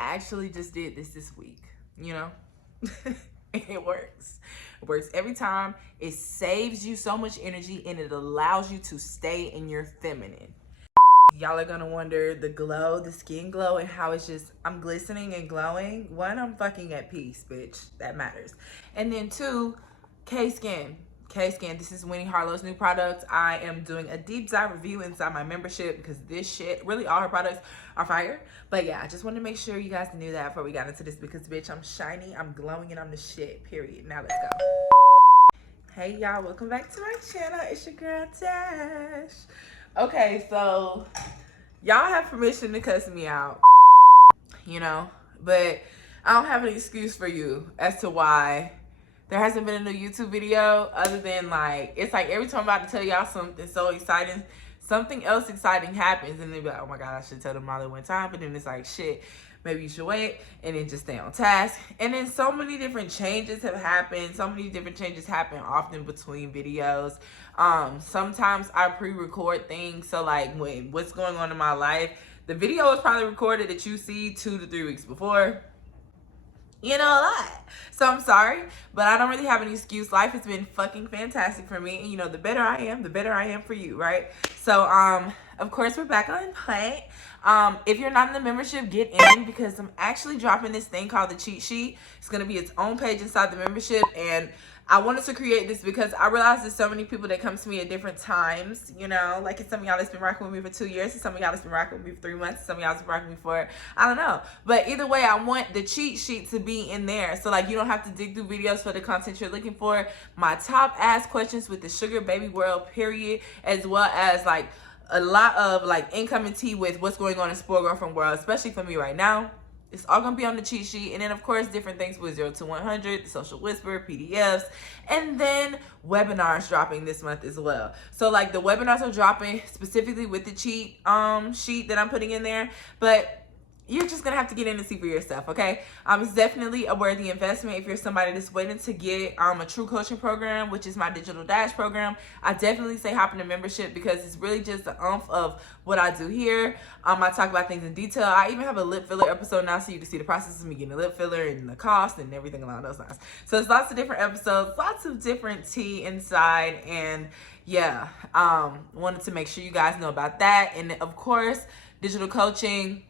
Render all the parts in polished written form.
I actually just did this week, you know? It works. It works every time. It saves you so much energy and it allows you to stay in your feminine. Y'all are gonna wonder the glow, the skin glow, and how it's just, I'm glistening and glowing. One, I'm fucking at peace, bitch. That matters. And then two, K-Skin. K-Skin, this is Winnie Harlow's new product. I am doing a deep dive review inside my membership because this shit, really all her products are fire. But yeah, I just wanted to make sure you guys knew that before we got into this because bitch, I'm shiny, I'm glowing, and I'm the shit, period. Now let's go. Hey y'all, welcome back to my channel. It's your girl Dash. Okay, so y'all have permission to cuss me out, you know, but I don't have an excuse for you as to why there hasn't been a new YouTube video other than like, it's like every time I'm about to tell y'all something so exciting, something else exciting happens and they be like, oh my God, I should tell them all at one time. But then it's like, shit, maybe you should wait and then just stay on task. And then so many different changes have happened. So many different changes happen often between videos. Sometimes I pre-record things. So like when what's going on in my life, the video is probably recorded that you see 2 to 3 weeks before. You know, a lot. So I'm sorry, but I don't really have an excuse. Life has been fucking fantastic for me. And you know, the better I am, the better I am for you, right? So, of course, we're back on play. If you're not in the membership, get in because I'm actually dropping this thing called the cheat sheet. It's going to be its own page inside the membership. And I wanted to create this because I realized there's so many people that come to me at different times, you know, like it's some of y'all that's been rocking with me for 2 years, and some of y'all that's been rocking with me for 3 months, some of y'all that's been rocking with me for, I don't know. But either way, I want the cheat sheet to be in there. So like you don't have to dig through videos for the content you're looking for. My top asked questions with the sugar baby world period, as well as like a lot of like incoming tea with what's going on in Spoiled Girlfriend world, especially for me right now. It's all gonna be on the cheat sheet. And then of course different things with 0 to 100, the social whisper, PDFs, and then webinars dropping this month as well. So like the webinars are dropping specifically with the cheat sheet that I'm putting in there, but you're just gonna have to get in and see for yourself, okay? It's definitely a worthy investment if you're somebody that's waiting to get a true coaching program, which is my digital dash program. I definitely say hop in the membership because it's really just the umph of what I do here. I talk about things in detail. I even have a lip filler episode now, so you can see the process of me getting a lip filler and the cost and everything along those lines. So it's lots of different episodes, lots of different tea inside, and yeah, wanted to make sure you guys know about that. And of course, digital coaching.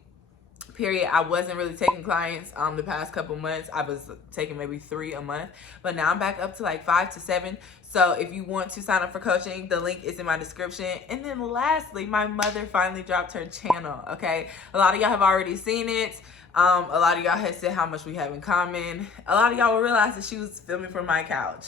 Period. I wasn't really taking clients the past couple months. I was taking maybe 3 a month, but now I'm back up to like 5 to 7. So if you want to sign up for coaching, the link is in my description. And then lastly, my mother finally dropped her channel. Okay, a lot of y'all have already seen it. A lot of y'all had said how much we have in common. A lot of y'all will realize that she was filming from my couch.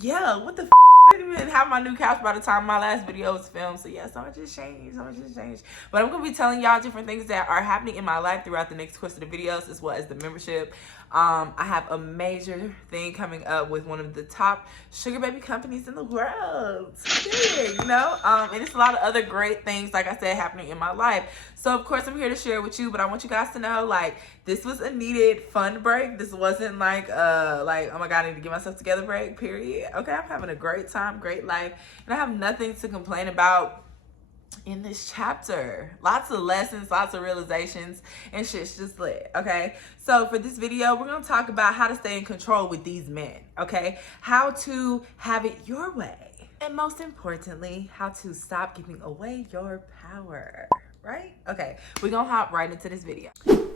Yeah, what the I didn't even have my new couch by the time my last video was filmed. So yeah, so much has changed, so much has changed. But I'm gonna be telling y'all different things that are happening in my life throughout the next course of the videos, as well as the membership. I have a major thing coming up with one of the top sugar baby companies in the world. Yeah, you know, and it's a lot of other great things, like I said, happening in my life. So of course I'm here to share with you, but I want you guys to know, like, this was a needed fun break. This wasn't like oh my God, I need to get myself together break, period. Okay, I'm having a great time, great life, and I have nothing to complain about in this chapter. Lots of lessons, lots of realizations, and shit's just lit. Okay, so for this video we're gonna talk about how to stay in control with these men. Okay, how to have it your way, and most importantly, how to stop giving away your power. Right? Okay, we're gonna hop right into this video.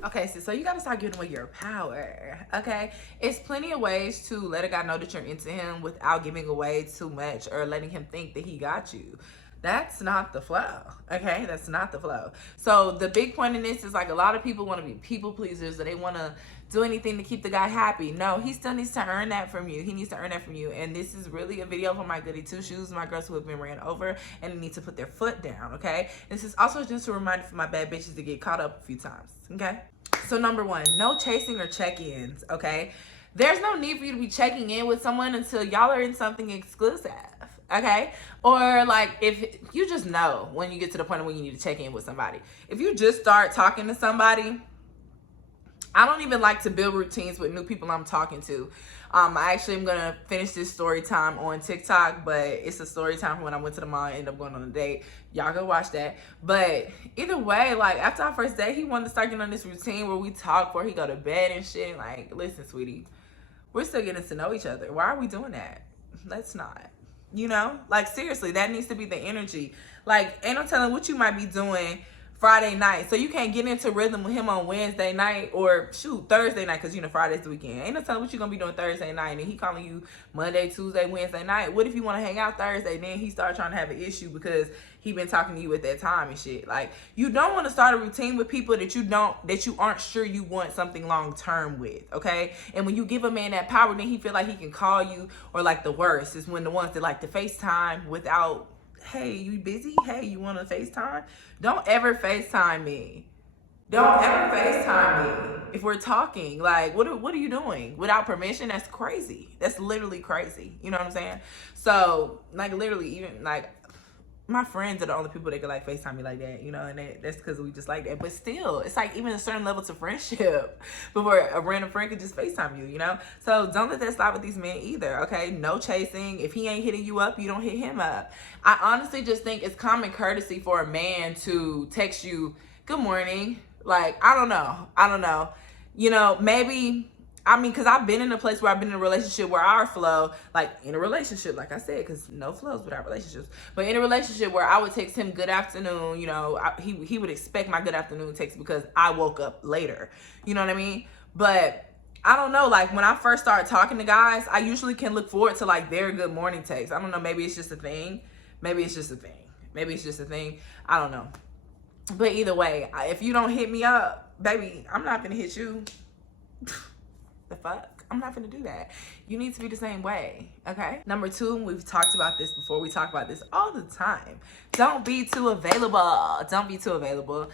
Okay, so you gotta start giving away your power. Okay, it's plenty of ways to let a guy know that you're into him without giving away too much or letting him think that he got you. That's not the flow. Okay, that's not the flow. So the big point in this is like a lot of people want to be people pleasers, or they want to do anything to keep the guy happy. No, he still needs to earn that from you. He needs to earn that from you. And this is really a video for my goody two shoes, my girls who have been ran over and they need to put their foot down. Okay, this is also just a reminder for my bad bitches to get caught up a few times. Okay, so number 1, no chasing or check-ins. Okay, there's no need for you to be checking in with someone until y'all are in something exclusive. Okay, or like if you just know when you get to the point of when you need to check in with somebody. If you just start talking to somebody I don't even like to build routines with new people I'm talking to. I actually am gonna finish this story time on TikTok, but it's a story time from when I went to the mall and ended up going on a date. Y'all go watch that. But either way, like after our first date, he wanted to start getting on this routine where we talk before he go to bed and shit. Like, listen, sweetie, we're still getting to know each other. Why are we doing that? Let's not. You know? Like, seriously, that needs to be the energy. Like, ain't no telling what you might be doing Friday night. So you can't get into rhythm with him on Wednesday night or shoot Thursday night, because you know Friday's the weekend. Ain't no telling what you gonna be doing Thursday night, and he calling you Monday, Tuesday, Wednesday night. What if you want to hang out Thursday? Then he start trying to have an issue because he been talking to you at that time and shit. Like, you don't want to start a routine with people that you aren't sure you want something long term with, okay? And when you give a man that power, then he feel like he can call you, or like the worst is when the ones that like to FaceTime without, hey, you busy? Hey, you want to FaceTime? Don't ever FaceTime me. Don't ever FaceTime me if we're talking. Like, what are you doing? Without permission? That's crazy. That's literally crazy. You know what I'm saying? So, like, literally, even, like, my friends are the only people that could, like, FaceTime me like that, you know, and that's because we just like that. But still, it's, like, even a certain level to friendship before a random friend could just FaceTime you, you know? So don't let that stop with these men either, okay? No chasing. If he ain't hitting you up, you don't hit him up. I honestly just think it's common courtesy for a man to text you, good morning. Like, I don't know. You know, maybe, I mean, because I've been in a place where I've been in a relationship where our flow, like in a relationship, like I said, because no flows without relationships, but in a relationship where I would text him good afternoon, you know, he would expect my good afternoon text because I woke up later. You know what I mean? But I don't know, like when I first started talking to guys, I usually can look forward to like their good morning text. I don't know, maybe it's just a thing. Maybe it's just a thing. I don't know. But either way, if you don't hit me up, baby, I'm not gonna hit you. The fuck? I'm not gonna do that. You need to be the same way, okay? Number 2, we've talked about this before. We talk about this all the time. Don't be too available. Don't be too available.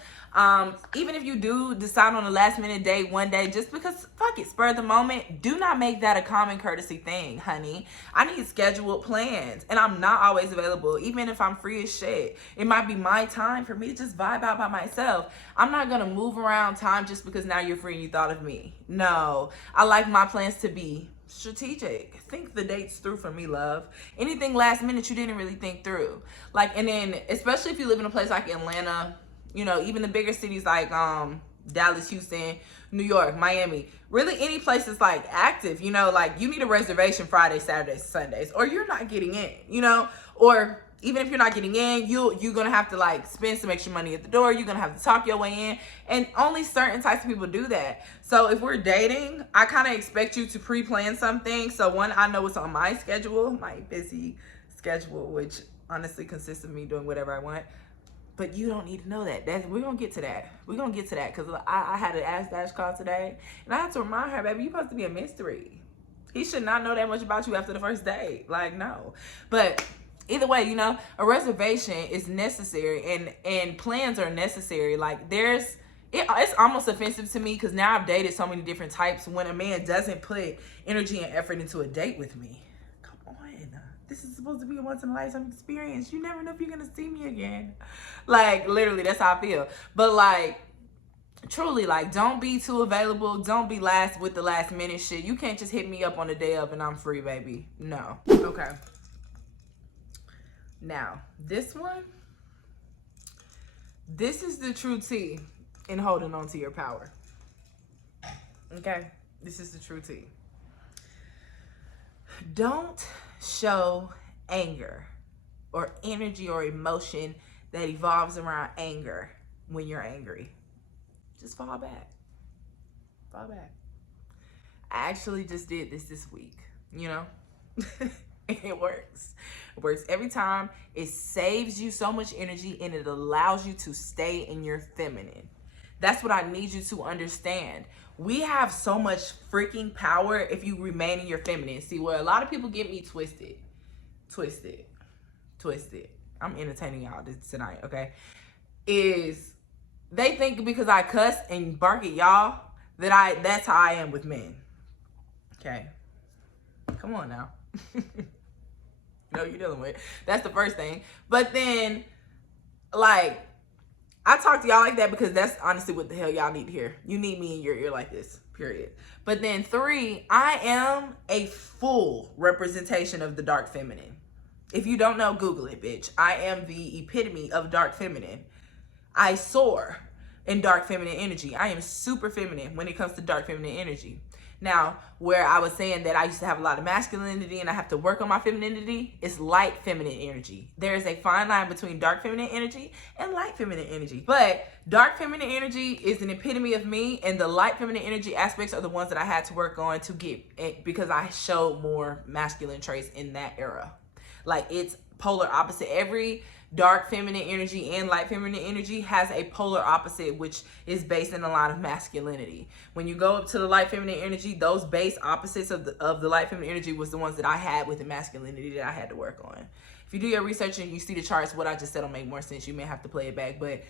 Even if you do decide on a last minute date one day, just because, fuck it, spur of the moment, do not make that a common courtesy thing, honey. I need scheduled plans, and I'm not always available, even if I'm free as shit. It might be my time for me to just vibe out by myself. I'm not gonna move around time just because now you're free and you thought of me. No, I like my plans to be strategic. Think the dates through for me, love. Anything last minute you didn't really think through. Like, and then especially if you live in a place like Atlanta, you know, even the bigger cities like Dallas, Houston, New York, Miami, really any place that's like active, you know, like you need a reservation Friday, Saturdays, Sundays, or you're not getting in, you know, or even if you're not getting in, you're gonna have to like spend some extra money at the door. You're gonna have to talk your way in, and only certain types of people do that. So if we're dating, I kind of expect you to pre-plan something. So one, I know what's on my schedule, my busy schedule, which honestly consists of me doing whatever I want. But you don't need to know that. We're gonna get to that. We're gonna get to that because I had an Ask Dash call today, and I had to remind her, baby, you're supposed to be a mystery. He should not know that much about you after the first date. Like, no. But either way, you know, a reservation is necessary, and plans are necessary. Like, it's almost offensive to me because now I've dated so many different types when a man doesn't put energy and effort into a date with me. Come on. This is supposed to be a once in a lifetime experience. You never know if you're going to see me again. Like, literally, that's how I feel. But, like, truly, like, don't be too available. Don't be with the last minute shit. You can't just hit me up on the day of and I'm free, baby. No. Okay. Now, this is the true tea in holding on to your power. Okay? This is the true tea. Don't show anger or energy or emotion that evolves around anger when you're angry. Just fall back. Fall back. I actually just did this week, you know? It works. It works every time. It saves you so much energy, and it allows you to stay in your feminine. That's what I need you to understand. We have so much freaking power if you remain in your feminine. See, where a lot of people get me twisted. I'm entertaining y'all tonight, okay? Is they think because I cuss and bark at y'all that's how I am with men. Okay? Come on now. Know you're dealing with. That's the first thing. But then, like, I talk to y'all like that because that's honestly what the hell y'all need to hear. You need me in your ear like this, period. But then 3, I am a full representation of the dark feminine. If you don't know, Google it, bitch. I am the epitome of dark feminine. I soar in dark feminine energy. I am super feminine when it comes to dark feminine energy. Now, where I was saying that I used to have a lot of masculinity and I have to work on my femininity, it's light feminine energy. There is a fine line between dark feminine energy and light feminine energy. But dark feminine energy is an epitome of me, and the light feminine energy aspects are the ones that I had to work on to get, because I showed more masculine traits in that era. Like, it's polar opposite. Every dark feminine energy and light feminine energy has a polar opposite, which is based in a lot of masculinity. When you go up to the light feminine energy, those base opposites of the light feminine energy was the ones that I had with the masculinity that I had to work on. If you do your research and you see the charts, what I just said will make more sense. You may have to play it back, but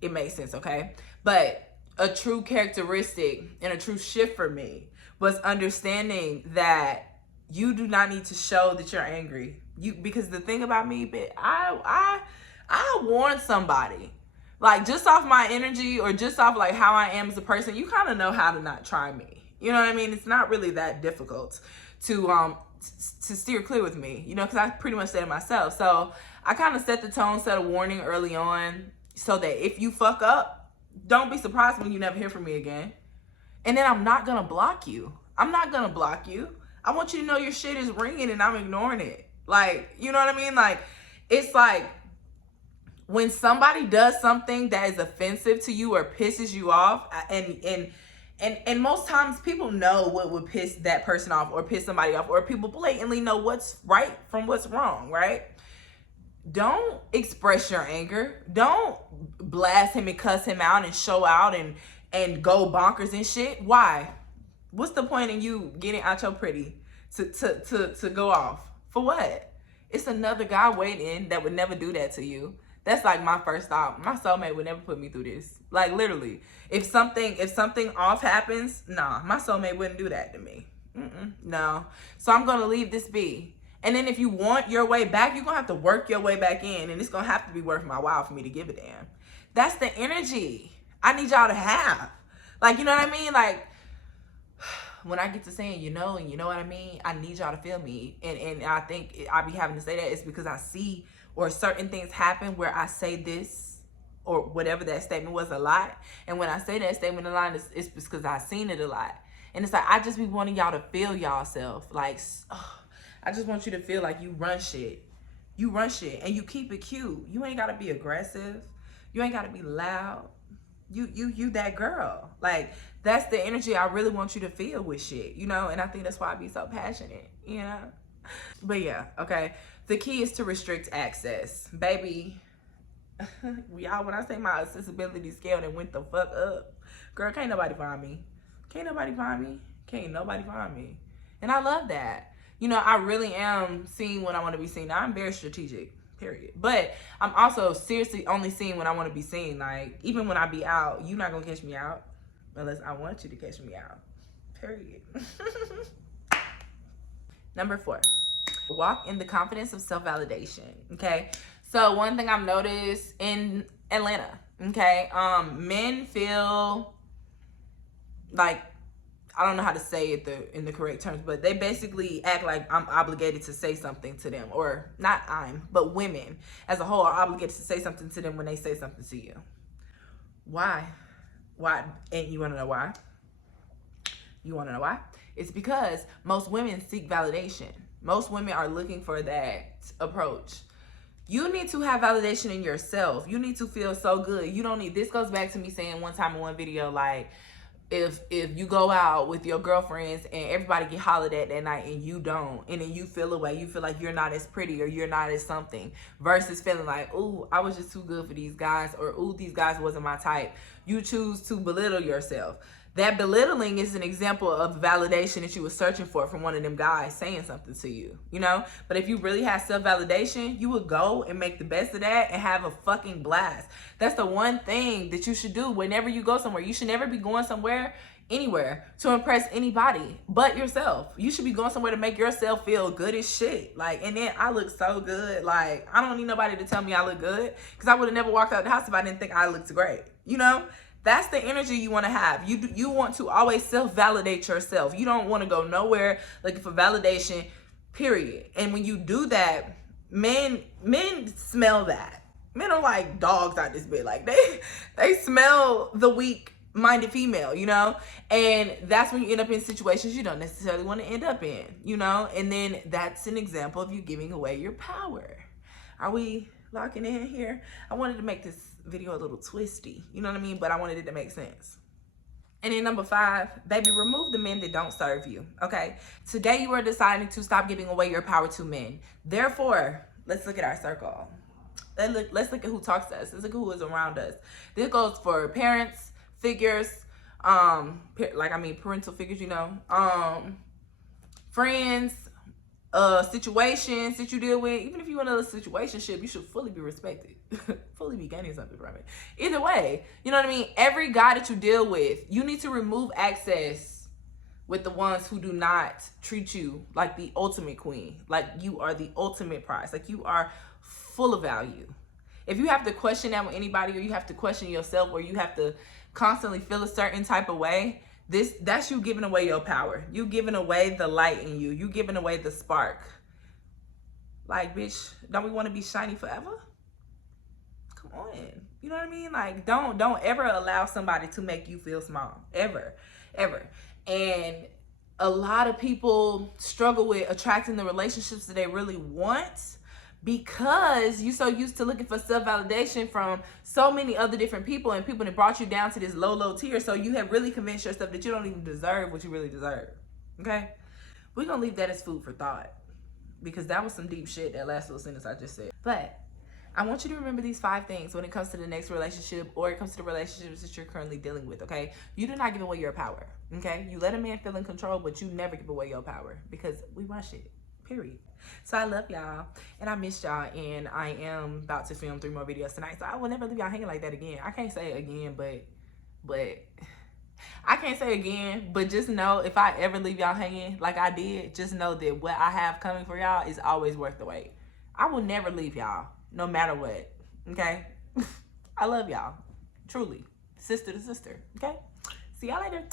it makes sense, okay? But a true characteristic and a true shift for me was understanding that you do not need to show that you're angry. Because the thing about me, but I warn somebody, like, just off my energy or just off like how I am as a person, you kind of know how to not try me. You know what I mean? It's not really that difficult to steer clear with me, you know, because I pretty much said it myself. So I kind of set the tone, set a warning early on, so that if you fuck up, don't be surprised when you never hear from me again. And then I'm not gonna block you. I'm not gonna block you. I want you to know your shit is ringing and I'm ignoring it. Like, you know what I mean? Like, it's like when somebody does something that is offensive to you or pisses you off, and most times people know what would piss that person off or piss somebody off, or people blatantly know what's right from what's wrong, right? Don't express your anger. Don't blast him and cuss him out and show out and go bonkers and shit. Why? What's the point in you getting out your pretty to go off? For what? It's another guy waiting that would never do that to you. That's like my first thought. My soulmate would never put me through this. Like, literally, if something off happens, nah, my soulmate wouldn't do that to me. No. So I'm gonna leave this be. And then if you want your way back, you're gonna have to work your way back in, and it's gonna have to be worth my while for me to give a damn. That's the energy I need y'all to have. Like, you know what I mean? Like, when I get to saying, you know, and you know what I mean, I need y'all to feel me. And I think I be having to say that it's because I see, or certain things happen where I say this or whatever that statement was a lot. And when I say that statement a lot, it's because I've seen it a lot. And it's like, I just be wanting y'all to feel y'all self. Like, I just want you to feel like you run shit. You run shit and you keep it cute. You ain't got to be aggressive. You ain't got to be loud. You that girl. Like, that's the energy I really want you to feel with shit, you know? And I think that's why I be so passionate, you know? But yeah, okay. The key is to restrict access. Baby, y'all, when I say my accessibility scale that went the fuck up, girl, can't nobody find me. Can't nobody find me. Can't nobody find me. And I love that. You know, I really am seeing when I want to be seen. Now, I'm very strategic, period. But I'm also seriously only seeing when I want to be seen. Like, even when I be out, you're not going to catch me out unless I want you to catch me out, period. Number 4, walk in the confidence of self-validation, okay? So one thing I've noticed in Atlanta, okay, men feel like, I don't know how to say it in the correct terms, but they basically act like I'm obligated to say something to them, or not but women as a whole are obligated to say something to them when they say something to you. Why? Why? And you want to know why? You want to know why? It's because most women seek validation. Most women are looking for that approach. You need to have validation in yourself. You need to feel so good. You don't need, this goes back to me saying one time in one video, like, if you go out with your girlfriends and everybody get hollered at that night and you don't, and then you feel away, you feel like you're not as pretty or you're not as something, versus feeling like, ooh, I was just too good for these guys, or ooh, these guys wasn't my type. you choose to belittle yourself. That belittling is an example of validation that you were searching for from one of them guys saying something to you, you know? But if you really had self-validation, you would go and make the best of that and have a fucking blast. That's the one thing that you should do whenever you go somewhere. You should never be going somewhere, anywhere, to impress anybody but yourself. You should be going somewhere to make yourself feel good as shit. Like, and then I look so good. Like, I don't need nobody to tell me I look good, because I would have never walked out the house if I didn't think I looked great, you know? That's the energy you want to have. You want to always self-validate yourself. You don't want to go nowhere looking for validation, period. And when you do that, men smell that. Men are like dogs out this bit. Like, they smell the weak-minded female, you know? And that's when you end up in situations you don't necessarily want to end up in, you know? And then that's an example of you giving away your power. Are we locking in here? I wanted to make this video a little twisty, you know what I mean? But I wanted it to make sense. And then number 5, baby, remove the men that don't serve you, okay? Today you are deciding to stop giving away your power to men. Therefore, let's look at our circle. Let's look at who talks to us. Let's look at who is around us. This goes for parents, figures, parental figures, you know, friends, situations that you deal with. Even if you're in a situationship, you should fully be respected. Fully be gaining something from it. Either way, you know what I mean? Every guy that you deal with, you need to remove access with the ones who do not treat you like the ultimate queen. Like you are the ultimate prize. Like you are full of value. If you have to question that with anybody, or you have to question yourself, or you have to constantly feel a certain type of way, that's you giving away your power. You giving away the light in you. You giving away the spark. Like, bitch, don't we want to be shiny forever? Come on. You know what I mean? Like, don't ever allow somebody to make you feel small. Ever. And a lot of people struggle with attracting the relationships that they really want, because you're so used to looking for self-validation from so many other different people, and people that brought you down to this low tier. So you have really convinced yourself that you don't even deserve what you really deserve. Okay? We're going to leave that as food for thought, because that was some deep shit, that last little sentence I just said. But I want you to remember these 5 things when it comes to the next relationship, or it comes to the relationships that you're currently dealing with, okay? You do not give away your power, okay? You let a man feel in control, but you never give away your power, because we rush it. Period. So I love y'all, and I miss y'all, and I am about to film 3 more videos tonight, so I will never leave y'all hanging like that again. I can't say it again, but I can't say again, but just know, if I ever leave y'all hanging like I did, just know that what I have coming for y'all is always worth the wait. I will never leave y'all, no matter what, okay? I love y'all, truly, sister to sister, okay? See y'all later.